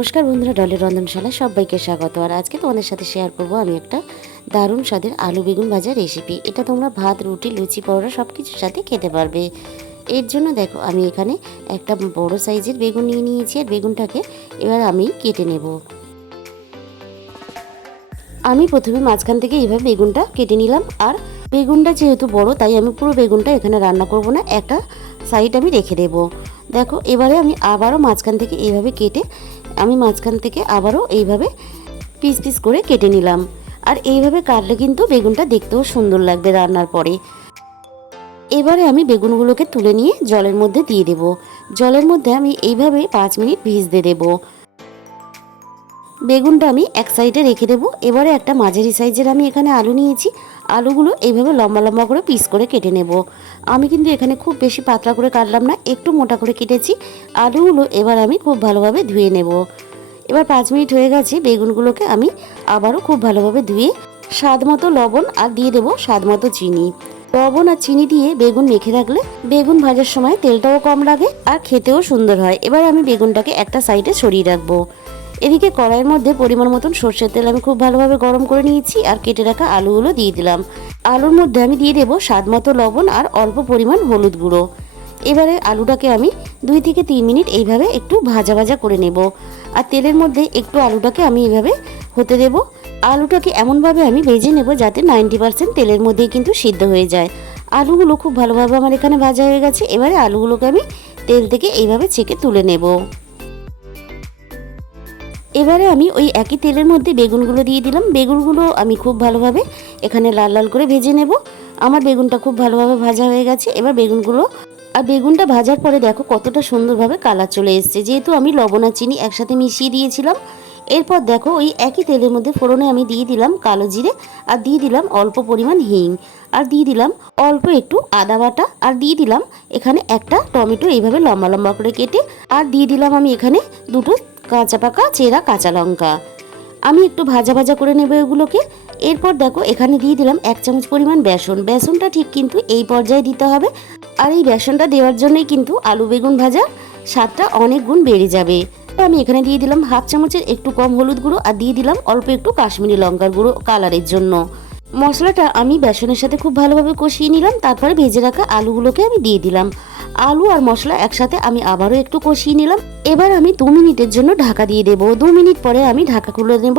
নমস্কার বন্ধুরা, ডলের রন্ধনশালায় সবাইকে স্বাগত। আর আজকে তোমাদের সাথে শেয়ার করব আমি একটা দারুণ স্বাদের আলু বেগুন ভাজা রেসিপি। এটা তোমরা ভাত, রুটি, লুচি, পরোটা সব কিছুর সাথে খেতে পারবে। এর জন্য দেখো আমি এখানে একটা বড় সাইজের বেগুন নিয়ে নিয়েছি, আর বেগুনটাকে এবার আমি কেটে নেব। আমি প্রথমে মাঝখান থেকে এইভাবে বেগুনটা কেটে নিলাম। আর বেগুনটা যেহেতু বড়, তাই আমি পুরো বেগুনটা এখানে রান্না করব না, একটা সাইড আমি রেখে দেব। দেখো এবারে আমি আবারও মাঝখান থেকে এইভাবে কেটে আমি মাঝখান থেকে আবারও এইভাবে পিস পিস করে কেটে নিলাম। আর এইভাবে কাটলে কিন্তু বেগুনটা দেখতেও সুন্দর লাগবে রান্নার পরে। এবারে আমি বেগুনগুলোকে তুলে নিয়ে জলের মধ্যে দিয়ে দেব। জলের মধ্যে আমি এইভাবে 5 মিনিট ভিজতে দেব। বেগুনটা আমি এক সাইডে রেখে দেব। এবারে একটা মাঝারি সাইজের আমি এখানে আলু নিয়েছি। আলুগুলো এইভাবে লম্বা লম্বা করে পিস করে কেটে নেব। আমি কিন্তু এখানে খুব বেশি পাতলা করে কাটলাম না, একটু মোটা করে কেটেছি। আলুগুলো এবার আমি খুব ভালোভাবে ধুয়ে নেব। এবার 5 মিনিট হয়ে গেছে, বেগুনগুলোকে আমি আবারও খুব ভালোভাবে ধুয়ে স্বাদ মতো লবণ আর দিয়ে দেবো স্বাদ মতো চিনি। লবণ আর চিনি দিয়ে বেগুন মেখে রাখলে বেগুন ভাজার সময় তেলটাও কম লাগে আর খেতেও সুন্দর হয়। এবার আমি বেগুনটাকে একটা সাইডে সরিয়ে রাখবো। এদিকে কড়াইয়ের মধ্যে পরিমাণ মতন সর্ষের তেল আমি খুব ভালোভাবে গরম করে নিয়েছি, আর কেটে রাখা আলুগুলো দিয়ে দিলাম। আলুর মধ্যে আমি দিয়ে দেবো স্বাদ মতো লবণ আর অল্প পরিমাণ হলুদ গুঁড়ো। এবারে আলুটাকে আমি 2 থেকে 3 মিনিট এইভাবে একটু ভাজা ভাজা করে নেব। আর তেলের মধ্যে একটু আলুটাকে আমি এইভাবে হতে দেব। আলুটাকে এমনভাবে আমি ভেজে নেব যাতে 90% তেলের মধ্যেই কিন্তু সিদ্ধ হয়ে যায়। আলুগুলো খুব ভালোভাবে আমার এখানে ভাজা হয়ে গেছে। এবারে আলুগুলোকে আমি তেল থেকে এইভাবে ছেঁকে তুলে নেব। এবারে আমি ওই একই তেলের মধ্যে বেগুনগুলো দিয়ে দিলাম। বেগুনগুলো আমি খুব ভালোভাবে এখানে লাল লাল করে ভেজে নেব। আমার বেগুনটা খুব ভালোভাবে ভাজা হয়ে গেছে। এবার বেগুনটা ভাজার পরে দেখো কতটা সুন্দরভাবে কালার চলে এসেছে, যেহেতু আমি লবণ আর চিনি একসাথে মিশিয়ে দিয়েছিলাম। এরপর দেখো ওই একই তেলের মধ্যে ফোড়নে আমি দিয়ে দিলাম কালো জিরে, আর দিয়ে দিলাম অল্প পরিমাণ হিং, আর দিয়ে দিলাম অল্প একটু আদা বাটা, আর দিয়ে দিলাম এখানে একটা টমেটো এইভাবে লম্বা লম্বা করে কেটে, আর দিয়ে দিলাম আমি এখানে 2টো কাঁচা পাকা চেরা কাঁচা লঙ্কা। আমি একটু ভাজা ভাজা করে নেব এগুলোকে। এরপর দেখো এখানে দিয়ে দিলাম 1 চামচ পরিমাণ বেসন। বেসনটা ঠিক কিন্তু এই পর্যায়ে দিতে হবে। আর এই বেসনটা দেওয়ার জন্যই কিন্তু আলু বেগুন ভাজার স্বাদটা অনেক গুণ বেড়ে যাবে। আমি এখানে দিয়ে দিলাম 1/2 চামচের একটু কম হলুদ গুঁড়ো, আর দিয়ে দিলাম অল্প একটু কাশ্মীরি লঙ্কার গুঁড়ো কালারের জন্য। মশলাটা আমি বেসনের সাথে খুব ভালোভাবে কষিয়ে নিলাম। তারপরে ভেজে রাখা আলুগুলোকে আমি দিয়ে দিলাম। আলু আর মশলা একসাথে আমি আবারও একটু কষিয়ে নিলাম। এবার আমি 2 মিনিটের জন্য ঢাকা দিয়ে দেবো। 2 মিনিট পরে আমি ঢাকা খুলে নেব।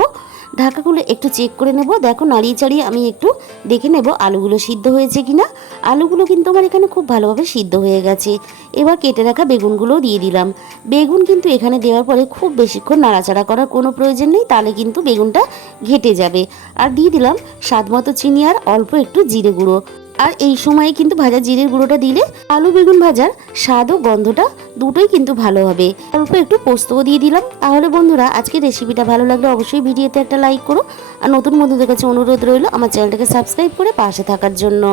ঢাকা খুলে একটু চেক করে নেব। দেখো নাড়িয়ে চাড়িয়ে আমি একটু দেখে নেব আলুগুলো সিদ্ধ হয়েছে কিনা। আলুগুলো কিন্তু আমার এখানে খুব ভালোভাবে সিদ্ধ হয়ে গেছে। এবার কেটে রাখা বেগুনগুলোও দিয়ে দিলাম। বেগুন কিন্তু এখানে দেওয়ার পরে খুব বেশিক্ষণ নাড়াচাড়া করার কোনো প্রয়োজন নেই, তাহলে কিন্তু বেগুনটা ঘেটে যাবে। আর দিয়ে দিলাম স্বাদ মতো চিনি আর অল্প একটু জিরে গুঁড়ো। আর এই সময়ে কিন্তু ভাজা জিরের গুঁড়োটা দিলে আলু বেগুন ভাজার স্বাদ ও গন্ধটা দুটোই কিন্তু ভালো হবে। অল্প একটু পোস্তও দিয়ে দিলাম। তাহলে বন্ধুরা, আজকের রেসিপিটা ভালো লাগলে অবশ্যই ভিডিওতে একটা লাইক করো। আর নতুন বন্ধুদের কাছে অনুরোধ রইল আমার চ্যানেলটাকে সাবস্ক্রাইব করে পাশে থাকার জন্য।